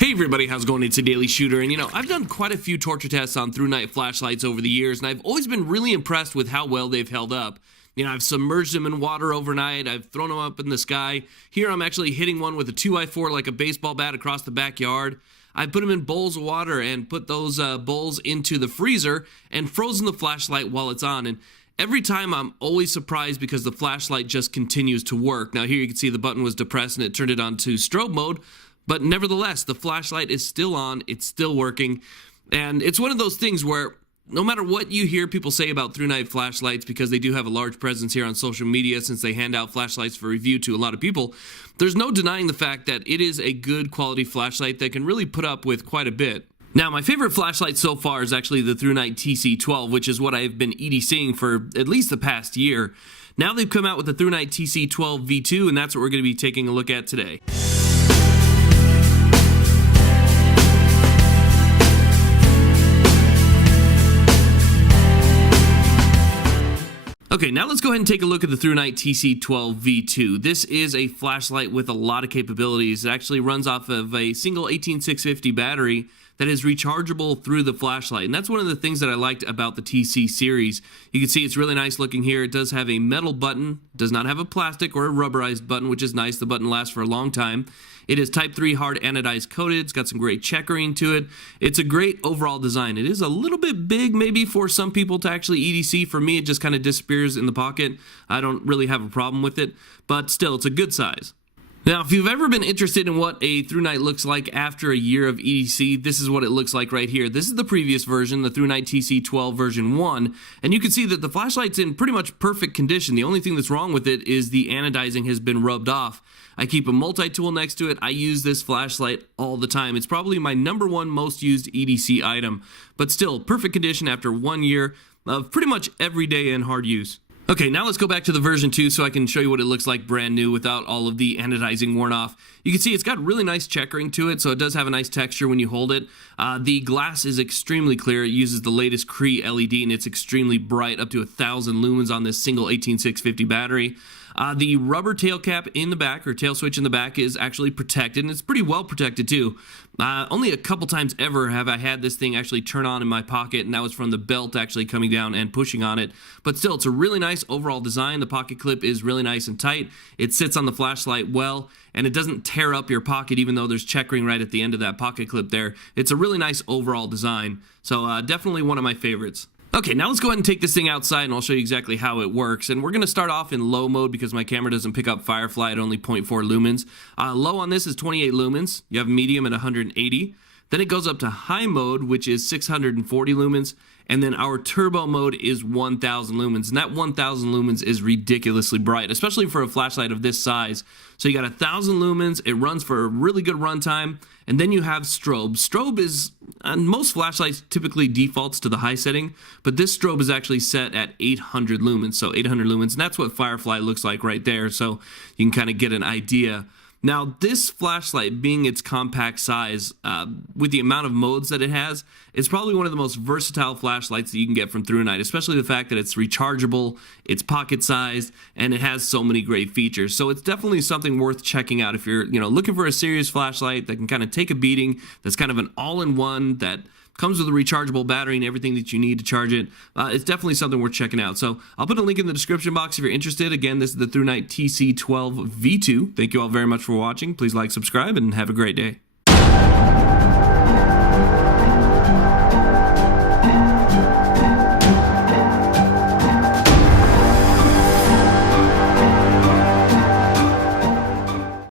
Hey everybody, how's it going? It's a Daily Shooter, and I've done quite a few torture tests on ThruNite flashlights over the years, and I've always been really impressed with how well they've held up. I've submerged them in water overnight, I've thrown them up in the sky. Here I'm actually hitting one with a 2x4 like a baseball bat across the backyard. I put them in bowls of water and put those bowls into the freezer and frozen the flashlight while it's on. And every time I'm always surprised because the flashlight just continues to work. Now here you can see the button was depressed and it turned it on to strobe mode. But nevertheless, the flashlight is still on, it's still working, and it's one of those things where no matter what you hear people say about ThruNite flashlights, because they do have a large presence here on social media since they hand out flashlights for review to a lot of people, there's no denying the fact that it is a good quality flashlight that can really put up with quite a bit. Now, my favorite flashlight so far is actually the ThruNite TC12, which is what I've been EDCing for at least the past year. Now they've come out with the ThruNite TC12 V2, and that's what we're going to be taking a look at today. Okay, now let's go ahead and take a look at the ThruNite TC12 V2. This is a flashlight with a lot of capabilities. It actually runs off of a single 18650 battery that is rechargeable through the flashlight. And that's one of the things that I liked about the TC series. You can see it's really nice looking here. It does have a metal button, does not have a plastic or a rubberized button, which is nice. The button lasts for a long time. It is Type 3 hard anodized coated. It's got some great checkering to it. It's a great overall design. It is a little bit big maybe for some people to actually EDC. For me, it just kind of disappears in the pocket. I don't really have a problem with it, but still, it's a good size. Now, if you've ever been interested in what a ThruNite looks like after a year of EDC, this is what it looks like right here. This is the previous version, the ThruNite TC12 version 1, and you can see that the flashlight's in pretty much perfect condition. The only thing that's wrong with it is the anodizing has been rubbed off. I keep a multi-tool next to it. I use this flashlight all the time. It's probably my #1 most used EDC item, but still, perfect condition after 1 year of pretty much every day in hard use. Okay, now let's go back to the version 2 so I can show you what it looks like brand new without all of the anodizing worn off. You can see it's got really nice checkering to it, so it does have a nice texture when you hold it. The glass is extremely clear. It uses the latest Cree LED, and it's extremely bright, up to 1,000 lumens on this single 18650 battery. The rubber tail cap in the back, or tail switch in the back, is actually protected, and it's pretty well protected too. Only a couple times ever have I had this thing actually turn on in my pocket, and that was from the belt actually coming down and pushing on it. But still, it's a really nice overall design. The pocket clip is really nice and tight. It sits on the flashlight well, and it doesn't tear up your pocket even though there's checkering right at the end of that pocket clip there. It's a really nice overall design, so definitely one of my favorites. Okay, now let's go ahead and take this thing outside and I'll show you exactly how it works. And we're going to start off in low mode because my camera doesn't pick up Firefly at only 0.4 lumens. Low on this is 28 lumens. You have medium at 180. Then it goes up to high mode, which is 640 lumens. And then our turbo mode is 1000 lumens. And that 1000 lumens is ridiculously bright, especially for a flashlight of this size. So you got 1000 lumens. It runs for a really good runtime. And then you have strobe. Strobe is, on most flashlights, typically defaults to the high setting. But this strobe is actually set at 800 lumens. So 800 lumens. And that's what Firefly looks like right there. So you can kind of get an idea. Now, this flashlight, being its compact size, with the amount of modes that it has, is probably one of the most versatile flashlights that you can get from ThruNite, especially the fact that it's rechargeable, it's pocket-sized, and it has so many great features. So it's definitely something worth checking out if you're, looking for a serious flashlight that can kind of take a beating, that's kind of an all-in-one, that comes with a rechargeable battery and everything that you need to charge it. It's definitely something worth checking out. So I'll put a link in the description box if you're interested. Again, this is the ThruNite TC12 V2. Thank you all very much for watching. Please like, subscribe, and have a great day.